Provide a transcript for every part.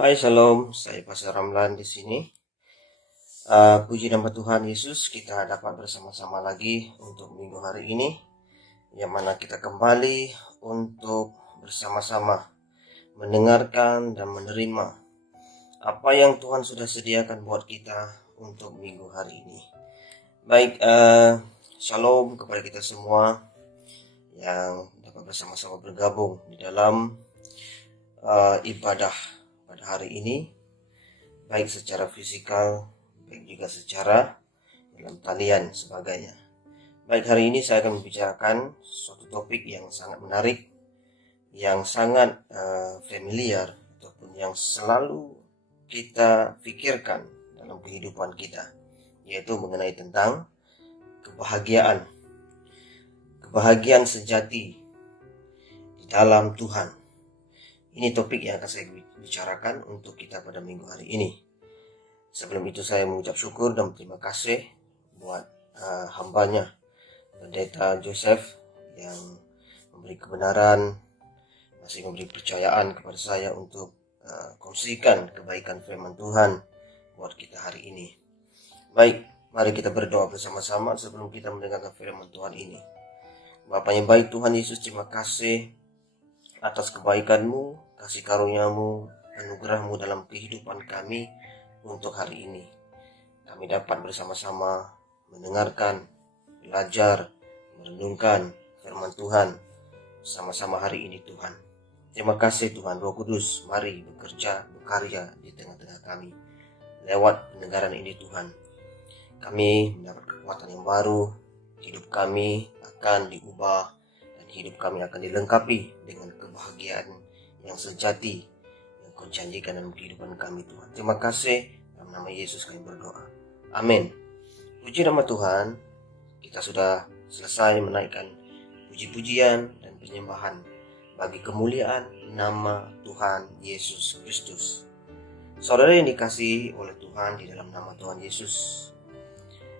Hai, Shalom. Saya Pastor Ramlan di sini. Puji nama Tuhan Yesus, kita dapat bersama-sama lagi untuk minggu hari ini, yang mana kita kembali untuk bersama-sama mendengarkan dan menerima apa yang Tuhan sudah sediakan buat kita untuk minggu hari ini. Baik, Shalom kepada kita semua yang dapat bersama-sama bergabung di dalam ibadah pada hari ini, baik secara fisikal, baik juga secara dalam talian sebagainya. Baik, hari ini saya akan membicarakan suatu topik yang sangat menarik, yang sangat familiar, ataupun yang selalu kita pikirkan dalam kehidupan kita, yaitu mengenai tentang kebahagiaan sejati di dalam Tuhan. Ini topik yang akan saya bicarakan untuk kita pada minggu hari ini. Sebelum itu saya mengucap syukur dan terima kasih buat hambanya Pendeta Joseph yang memberi kebenaran, masih memberi percayaan kepada saya untuk kongsikan kebaikan firman Tuhan buat kita hari ini. Baik, mari kita berdoa bersama-sama sebelum kita mendengarkan firman Tuhan ini. Bapa yang baik, Tuhan Yesus, terima kasih atas kebaikan-Mu, kasih karunia-Mu, anugerah-Mu dalam kehidupan kami untuk hari ini. Kami dapat bersama-sama mendengarkan, belajar, merenungkan firman Tuhan sama-sama hari ini, Tuhan. Terima kasih Tuhan. Roh Kudus, mari berkarya di tengah-tengah kami. Lewat pendengaran ini, Tuhan, kami mendapat kekuatan yang baru, hidup kami akan diubah, hidup kami akan dilengkapi dengan kebahagiaan yang sejati yang Kau janjikan dalam kehidupan kami, Tuhan. Terima kasih, dalam nama Yesus kami berdoa. Amin. Puji nama Tuhan, kita sudah selesai menaikkan puji-pujian dan penyembahan bagi kemuliaan nama Tuhan Yesus Kristus. Saudara yang dikasihi oleh Tuhan di dalam nama Tuhan Yesus,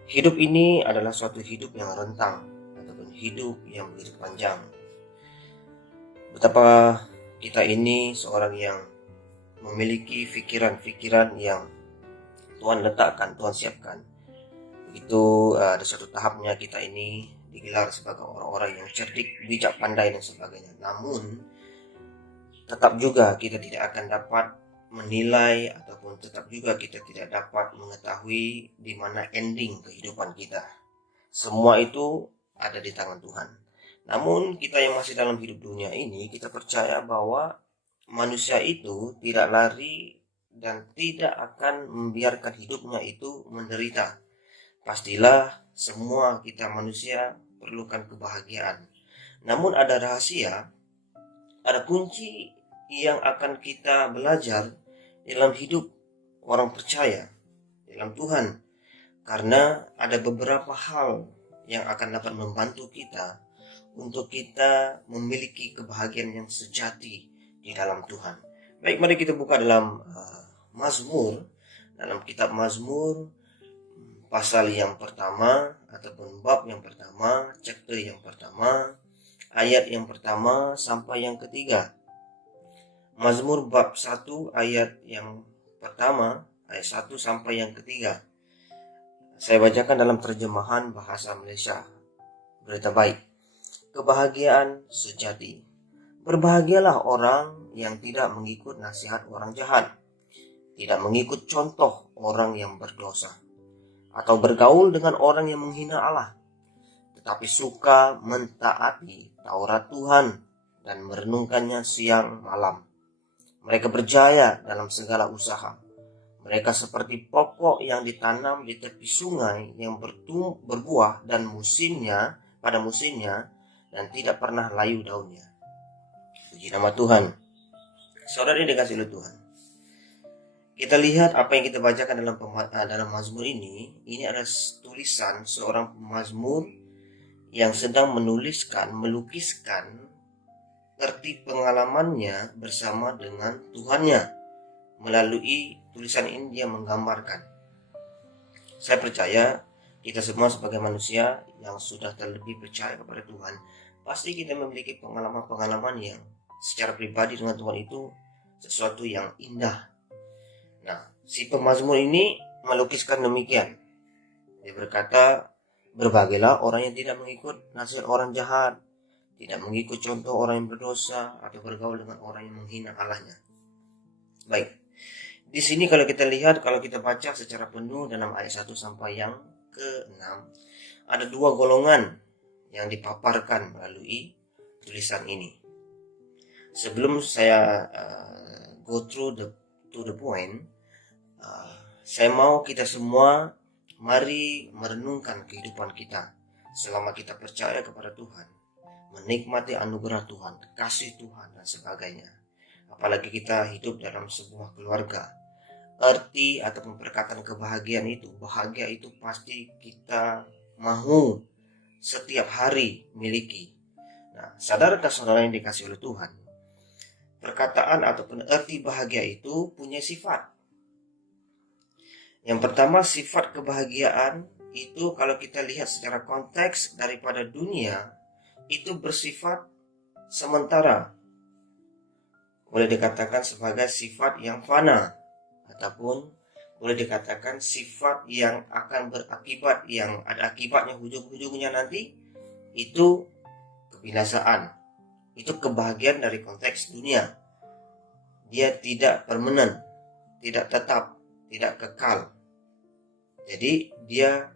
hidup ini adalah suatu hidup yang rentang, hidup yang begitu panjang. Betapa kita ini seorang yang memiliki pikiran-pikiran yang Tuhan letakkan, Tuhan siapkan. Begitu ada suatu tahapnya kita ini digelar sebagai orang-orang yang cerdik, bijak, pandai dan sebagainya. Namun tetap juga kita tidak akan dapat menilai, ataupun tetap juga kita tidak dapat mengetahui di mana ending kehidupan kita. Semua itu ada di tangan Tuhan. Namun kita yang masih dalam hidup dunia ini, kita percaya bahwa manusia itu tidak lari dan tidak akan membiarkan hidupnya itu menderita. Pastilah semua kita manusia perlukan kebahagiaan. Namun ada rahasia, ada kunci yang akan kita belajar dalam hidup orang percaya dalam Tuhan. Karena ada beberapa hal yang akan dapat membantu kita untuk kita memiliki kebahagiaan yang sejati di dalam Tuhan. Baik, mari kita buka dalam Mazmur, dalam kitab Mazmur pasal yang pertama ataupun bab yang pertama, chapter yang pertama, ayat yang pertama sampai yang ketiga. Mazmur bab 1 ayat yang pertama, ayat 1 sampai yang ketiga. Saya bacakan dalam terjemahan bahasa Malaysia. Berita baik. Kebahagiaan sejati. Berbahagialah orang yang tidak mengikut nasihat orang jahat, tidak mengikut contoh orang yang berdosa, atau bergaul dengan orang yang menghina Allah, tetapi suka mentaati Taurat Tuhan dan merenungkannya siang malam. Mereka berjaya dalam segala usaha. Mereka seperti pokok yang ditanam di tepi sungai yang berbuah dan pada musimnya dan tidak pernah layu daunnya. Puji nama Tuhan. Saudara yang dikasihi oleh Tuhan, kita lihat apa yang kita bacakan dalam Mazmur ini. Ini adalah tulisan seorang pemazmur yang sedang melukiskan arti pengalamannya bersama dengan Tuhannya. Melalui tulisan ini dia menggambarkan. Saya percaya kita semua sebagai manusia yang sudah terlebih percaya kepada Tuhan, pasti kita memiliki pengalaman-pengalaman yang secara pribadi dengan Tuhan itu sesuatu yang indah, Nah, si pemazmur ini melukiskan demikian. Dia berkata, berbahagialah orang yang tidak mengikut nasihat orang jahat, tidak mengikut contoh orang yang berdosa, atau bergaul dengan orang yang menghina Allahnya. Baik, di sini kalau kita lihat, kalau kita baca secara penuh dalam ayat 1 sampai yang ke-6, ada dua golongan yang dipaparkan melalui tulisan ini. Sebelum saya go through to the point, saya mau kita semua mari merenungkan kehidupan kita selama kita percaya kepada Tuhan, menikmati anugerah Tuhan, kasih Tuhan dan sebagainya. Apalagi kita hidup dalam sebuah keluarga. Arti ataupun perkataan kebahagiaan itu, bahagia itu pasti kita mau setiap hari miliki. Nah, sadarkah saudara yang dikasih oleh Tuhan, perkataan ataupun arti bahagia itu punya sifat. Yang pertama, sifat kebahagiaan itu kalau kita lihat secara konteks daripada dunia, itu bersifat sementara. Boleh dikatakan sebagai sifat yang fana, ataupun boleh dikatakan sifat yang akan berakibat, yang ada akibatnya ujung-ujungnya nanti itu kebinasaan. Itu kebahagiaan dari konteks dunia. Dia tidak permanen, tidak tetap, tidak kekal. Jadi dia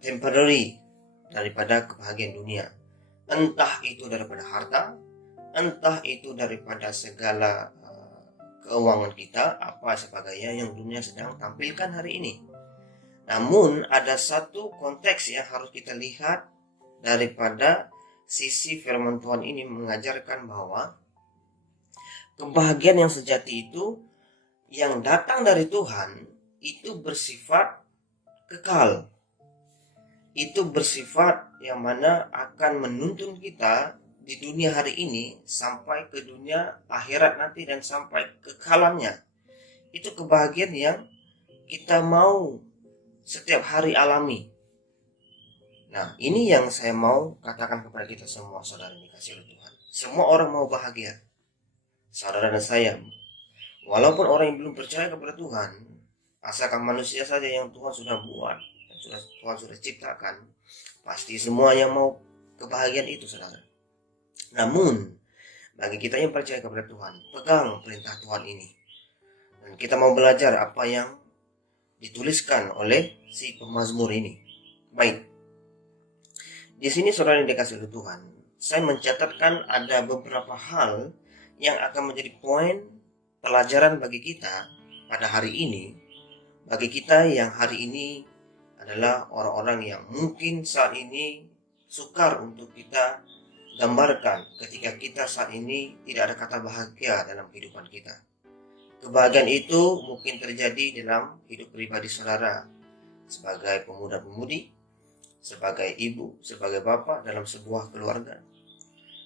temporary daripada kebahagiaan dunia. Entah itu daripada harta, entah itu daripada segala keuangan kita, apa sebagainya yang dunia sedang tampilkan hari ini. Namun ada satu konteks yang harus kita lihat daripada sisi firman Tuhan ini mengajarkan bahwa kebahagiaan yang sejati itu yang datang dari Tuhan itu bersifat kekal. Itu bersifat yang mana akan menuntun kita di dunia hari ini sampai ke dunia akhirat nanti dan sampai kekalannya. Itu kebahagiaan yang kita mau setiap hari alami. Nah, ini yang saya mau katakan kepada kita semua, saudara yang dikasihi oleh Tuhan. Semua orang mau bahagia, saudara dan saya. Walaupun orang yang belum percaya kepada Tuhan, asalkan manusia saja yang Tuhan sudah buat, Tuhan sudah ciptakan, pasti semua yang mau kebahagiaan itu, saudara. Namun, bagi kita yang percaya kepada Tuhan, pegang perintah Tuhan ini. Dan kita mau belajar apa yang dituliskan oleh si pemazmur ini. Baik. Di sini saudara yang dikasihi oleh Tuhan, saya mencatatkan ada beberapa hal yang akan menjadi poin pelajaran bagi kita pada hari ini. Bagi kita yang hari ini adalah orang-orang yang mungkin saat ini sukar untuk kita gambarkan ketika kita saat ini tidak ada kata bahagia dalam kehidupan kita. Kebahagiaan itu mungkin terjadi dalam hidup pribadi saudara sebagai pemuda-pemudi, sebagai ibu, sebagai bapak dalam sebuah keluarga.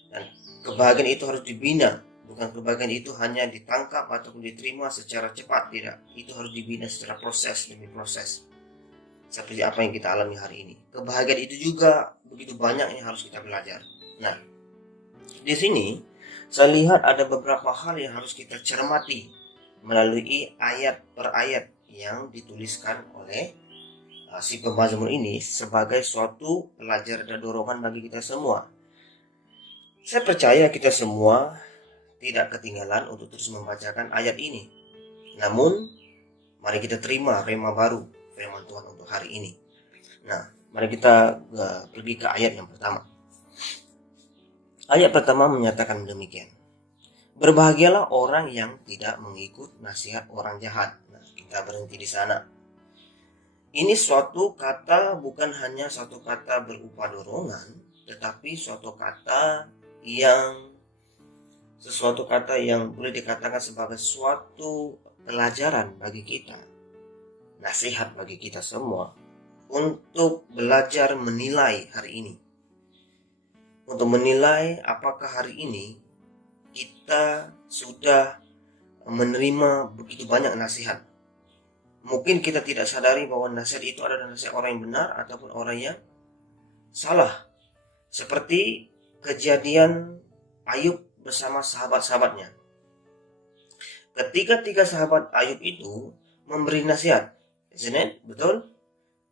Dan kebahagiaan itu harus dibina. Bukan kebahagiaan itu hanya ditangkap ataupun diterima secara cepat, tidak. Itu harus dibina secara proses demi proses. Seperti apa yang kita alami hari ini. Kebahagiaan itu juga begitu banyak yang harus kita belajar. Nah, di sini saya lihat ada beberapa hal yang harus kita cermati melalui ayat per ayat yang dituliskan oleh si pemazmur ini sebagai suatu pelajaran dan dorongan bagi kita semua. Saya percaya kita semua tidak ketinggalan untuk terus membacakan ayat ini. Namun, mari kita terima rema baru firman Tuhan untuk hari ini. Nah, mari kita pergi ke ayat yang pertama. Ayat pertama menyatakan demikian. Berbahagialah orang yang tidak mengikut nasihat orang jahat. Nah, kita berhenti di sana. Ini suatu kata, bukan hanya suatu kata berupa dorongan, tetapi suatu kata yang boleh dikatakan sebagai suatu pelajaran bagi kita, nasihat bagi kita semua untuk belajar menilai hari ini, untuk menilai apakah hari ini kita sudah menerima begitu banyak nasihat. Mungkin kita tidak sadari bahwa nasihat itu adalah nasihat orang yang benar ataupun orang yang salah, seperti kejadian Ayub bersama sahabat-sahabatnya. Ketiga-tiga sahabat Ayub itu memberi nasihat, isn't it? Betul?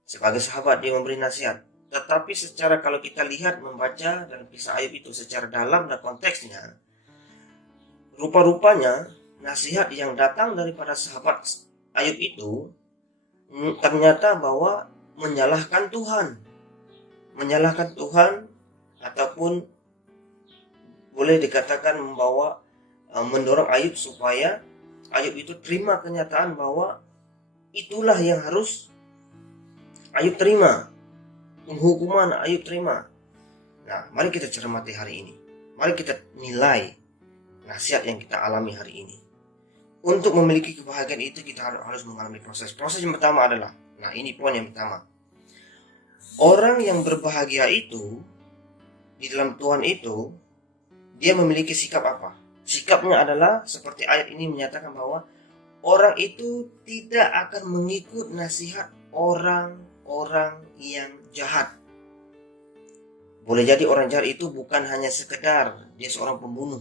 Sebagai sahabat dia memberi nasihat. Tetapi secara kalau kita lihat membaca dalam kisah Ayub itu secara dalam dan konteksnya, rupa-rupanya nasihat yang datang daripada sahabat Ayub itu ternyata bahwa menyalahkan Tuhan. Menyalahkan Tuhan ataupun boleh dikatakan mendorong Ayub supaya Ayub itu terima kenyataan bahwa itulah yang harus Ayub terima. Penghukuman Ayub terima. Nah, mari kita cermati hari ini. Mari kita nilai nasihat yang kita alami hari ini. Untuk memiliki kebahagiaan itu kita harus mengalami proses. Proses yang pertama adalah, nah ini poin yang pertama. Orang yang berbahagia itu, di dalam Tuhan itu, dia memiliki sikap apa? Sikapnya adalah seperti ayat ini menyatakan bahwa orang itu tidak akan mengikut nasihat orang-orang yang jahat. Boleh jadi orang jahat itu bukan hanya sekedar dia seorang pembunuh,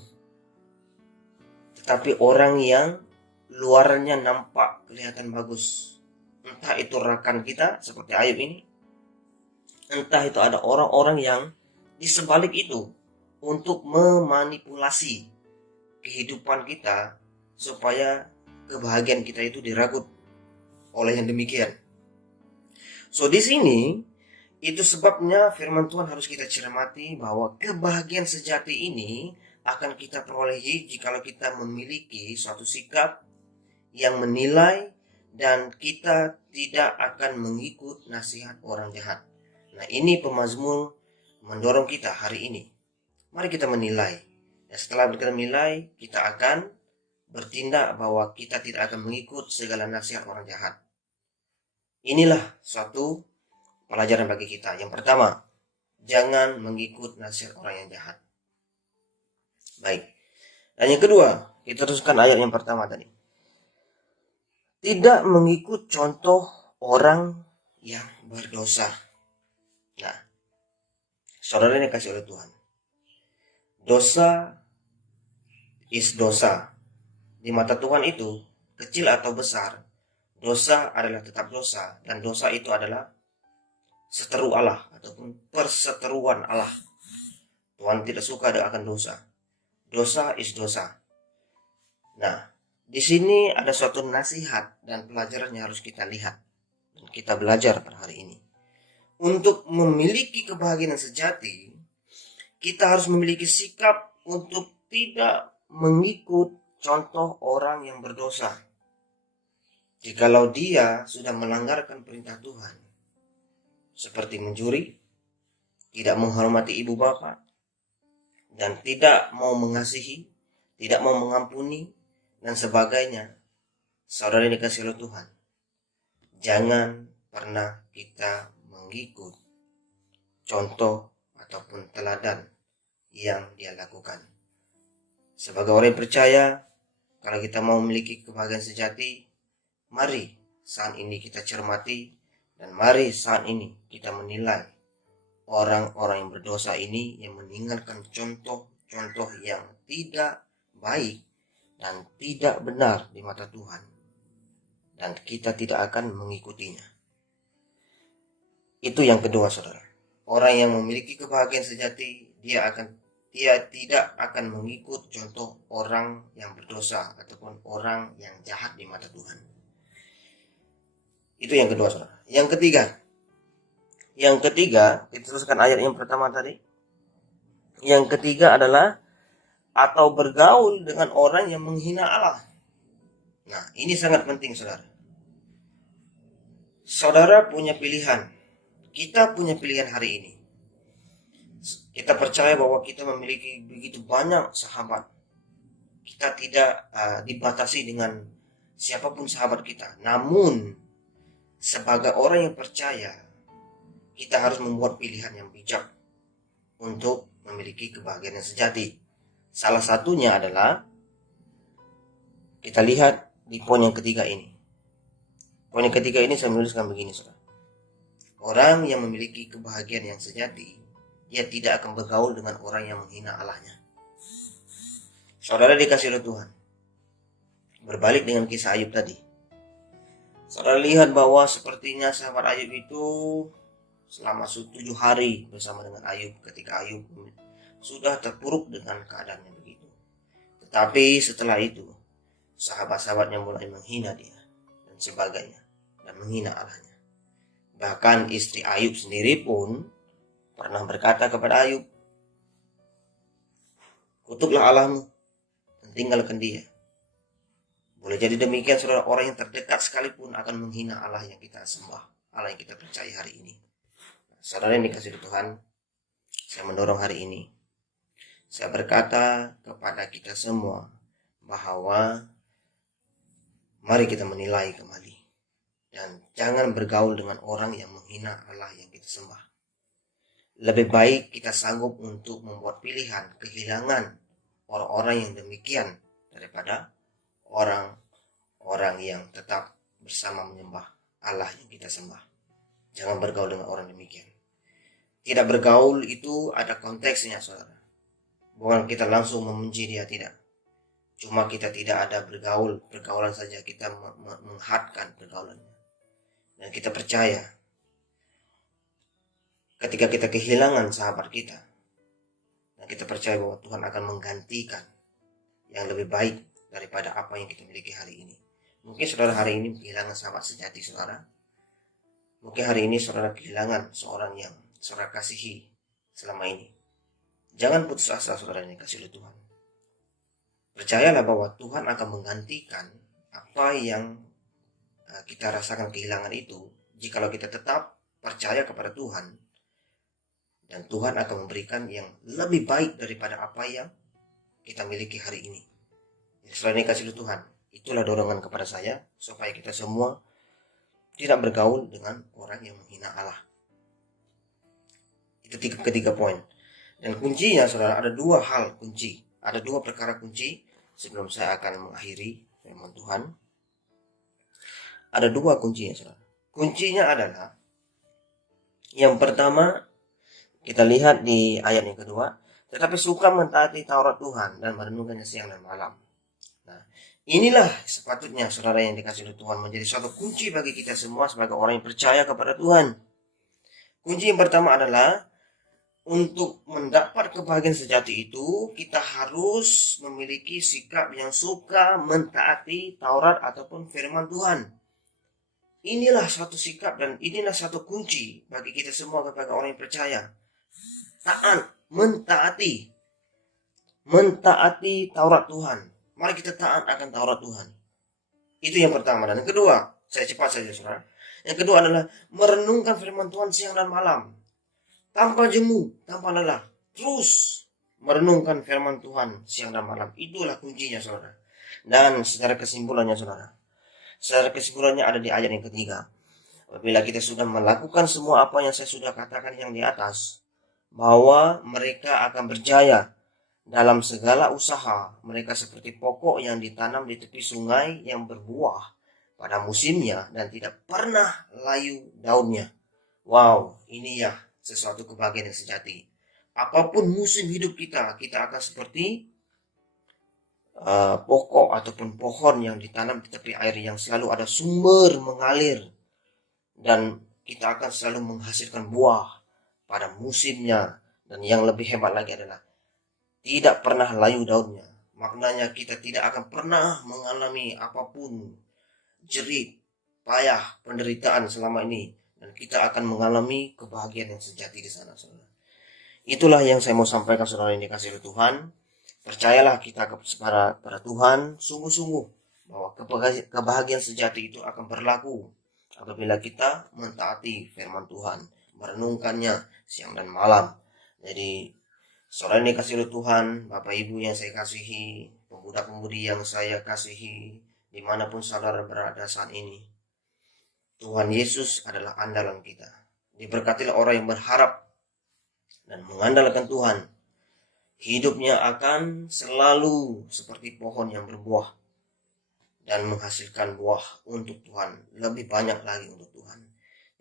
tetapi orang yang luarnya nampak kelihatan bagus. Entah itu rekan kita seperti Ayub ini, entah itu ada orang-orang yang di sebalik itu untuk memanipulasi kehidupan kita supaya kebahagiaan kita itu diragut oleh yang demikian. So di sini itu sebabnya firman Tuhan harus kita cermati bahwa kebahagiaan sejati ini akan kita perolehi jikalau kita memiliki suatu sikap yang menilai dan kita tidak akan mengikut nasihat orang jahat. Nah, ini pemazmur mendorong kita hari ini. Mari kita menilai. Dan setelah kita menilai, kita akan bertindak bahwa kita tidak akan mengikut segala nasihat orang jahat. Inilah suatu pelajaran bagi kita. Yang pertama, jangan mengikut nasihat orang yang jahat. Baik. Dan yang kedua, kita teruskan ayat yang pertama tadi. Tidak mengikut contoh orang yang berdosa. Nah, saudara ini kasih oleh Tuhan. Dosa is dosa. Di mata Tuhan itu, kecil atau besar, dosa adalah tetap dosa. Dan dosa itu adalah seteru Allah ataupun perseteruan Allah. Tuhan tidak suka akan dosa. Dosa is dosa. Nah, di sini ada suatu nasihat dan pelajaran yang harus kita lihat dan kita belajar pada hari ini. Untuk memiliki kebahagiaan sejati, kita harus memiliki sikap untuk tidak mengikut contoh orang yang berdosa. Jikalau dia sudah melanggarkan perintah Tuhan, seperti mencuri, tidak menghormati ibu bapa, dan tidak mau mengasihi, tidak mau mengampuni, dan sebagainya, saudara yang dikasihi oleh Tuhan, jangan pernah kita mengikut contoh ataupun teladan yang dia lakukan. Sebagai orang yang percaya, kalau kita mau memiliki kebahagiaan sejati, mari saat ini kita cermati dan mari saat ini kita menilai orang-orang yang berdosa ini yang meninggalkan contoh-contoh yang tidak baik dan tidak benar di mata Tuhan, dan kita tidak akan mengikutinya. Itu yang kedua, saudara. Orang yang memiliki kebahagiaan sejati, dia tidak akan mengikut contoh orang yang berdosa ataupun orang yang jahat di mata Tuhan. Itu yang kedua, saudara. Yang ketiga, kita teruskan ayat yang pertama tadi. Yang ketiga adalah atau bergaul dengan orang yang menghina Allah. Nah, ini sangat penting, saudara. Saudara punya pilihan. Kita punya pilihan hari ini. Kita percaya bahwa kita memiliki begitu banyak sahabat. Kita tidak dibatasi dengan siapapun sahabat kita. Namun, sebagai orang yang percaya, kita harus membuat pilihan yang bijak untuk memiliki kebahagiaan yang sejati. Salah satunya adalah kita lihat di poin yang ketiga ini. Poin yang ketiga ini saya menuliskan begini, saudara. Orang yang memiliki kebahagiaan yang sejati, dia tidak akan bergaul dengan orang yang menghina Allahnya. Saudara dikasih oleh Tuhan. Berbalik dengan kisah Ayub tadi. Saudara lihat bahwa sepertinya sahabat Ayub itu selama 7 hari bersama dengan Ayub ketika Ayub sudah terpuruk dengan keadaannya begitu. Tetapi setelah itu sahabat-sahabatnya mulai menghina dia dan sebagainya dan menghina Allahnya. Bahkan istri Ayub sendiri pun pernah berkata kepada Ayub, "Kutuklah Allahmu dan tinggalkan dia." Boleh jadi demikian saudara, orang yang terdekat sekalipun akan menghina Allah yang kita sembah, Allah yang kita percaya hari ini. Saudara yang dikasihi Tuhan, saya mendorong hari ini, saya berkata kepada kita semua bahwa mari kita menilai kembali dan jangan bergaul dengan orang yang menghina Allah yang kita sembah. Lebih baik kita sanggup untuk membuat pilihan kehilangan orang-orang yang demikian daripada orang-orang yang tetap bersama menyembah Allah yang kita sembah. Jangan bergaul dengan orang demikian. Tidak bergaul itu ada konteksnya, saudara. Bukan kita langsung membenci dia, tidak. Cuma kita tidak ada pergaulan saja, kita menghadkan pergaulannya. Dan kita percaya ketika kita kehilangan sahabat kita, dan kita percaya bahwa Tuhan akan menggantikan yang lebih baik daripada apa yang kita miliki hari ini. Mungkin saudara hari ini kehilangan sahabat sejati saudara. Mungkin hari ini saudara kehilangan seorang yang saudara kasihi selama ini. Jangan putus asa saudara yang dikasihi oleh Tuhan. Percayalah bahwa Tuhan akan menggantikan apa yang kita rasakan kehilangan itu, jikalau kita tetap percaya kepada Tuhan. Dan Tuhan akan memberikan yang lebih baik daripada apa yang kita miliki hari ini. Selain kasih Tuhan, itulah dorongan kepada saya supaya kita semua tidak bergaul dengan orang yang menghina Allah. Itu ketiga poin. Dan kuncinya saudara, ada 2 hal kunci, ada 2 perkara kunci sebelum saya akan mengakhiri firman Tuhan. Ada 2 kuncinya saudara. Kuncinya adalah yang pertama, kita lihat di ayat yang kedua, tetapi suka mentaati Taurat Tuhan dan merenungkannya siang dan malam. Nah, inilah sepatutnya saudara yang dikasihi oleh Tuhan menjadi suatu kunci bagi kita semua sebagai orang yang percaya kepada Tuhan. Kunci yang pertama adalah untuk mendapat kebahagiaan sejati itu kita harus memiliki sikap yang suka mentaati Taurat ataupun firman Tuhan. Inilah suatu sikap dan inilah suatu kunci bagi kita semua sebagai orang yang percaya. Taat, mentaati Taurat Tuhan. Mari kita taat akan Taurat Tuhan. Itu yang pertama. Dan yang kedua, saya cepat saja saudara. Yang kedua adalah merenungkan firman Tuhan siang dan malam. Tanpa jemu, tanpa lelah. Terus merenungkan firman Tuhan siang dan malam. Itulah kuncinya saudara. Dan secara kesimpulannya saudara. Secara kesimpulannya ada di ayat yang ketiga. Apabila kita sudah melakukan semua apa yang saya sudah katakan yang di atas, bahwa mereka akan berjaya dalam segala usaha. Mereka seperti pokok yang ditanam di tepi sungai yang berbuah pada musimnya dan tidak pernah layu daunnya. Wow, ini ya sesuatu kebahagiaan yang sejati. Apapun musim hidup kita, kita akan seperti pokok ataupun pohon yang ditanam di tepi air yang selalu ada sumber mengalir. Dan kita akan selalu menghasilkan buah pada musimnya. Dan yang lebih hebat lagi adalah tidak pernah layu daunnya. Maknanya kita tidak akan pernah mengalami apapun jerit, payah, penderitaan selama ini. Dan kita akan mengalami kebahagiaan yang sejati di sana, saudara. Itulah yang saya mau sampaikan saudara yang dikasihi oleh Tuhan. Percayalah kita kepada Tuhan sungguh-sungguh bahwa kebahagiaan sejati itu akan berlaku apabila kita mentaati firman Tuhan, merenungkannya siang dan malam. Jadi saudara yang dikasihi oleh Tuhan, Bapak Ibu yang saya kasihi, pemuda-pemudi yang saya kasihi, dimanapun saudara berada saat ini, Tuhan Yesus adalah andalan kita. Diberkatilah orang yang berharap dan mengandalkan Tuhan. Hidupnya akan selalu seperti pohon yang berbuah dan menghasilkan buah untuk Tuhan, lebih banyak lagi untuk Tuhan.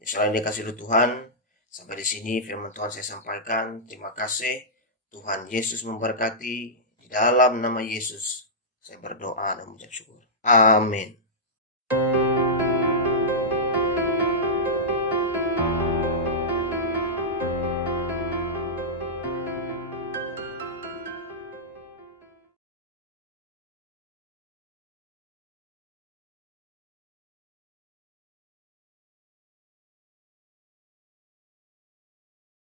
Ya, saudara yang dikasihi oleh Tuhan, sampai di sini firman Tuhan saya sampaikan. Terima kasih. Tuhan Yesus memberkati. Di dalam nama Yesus saya berdoa dan mengucap syukur. Amin.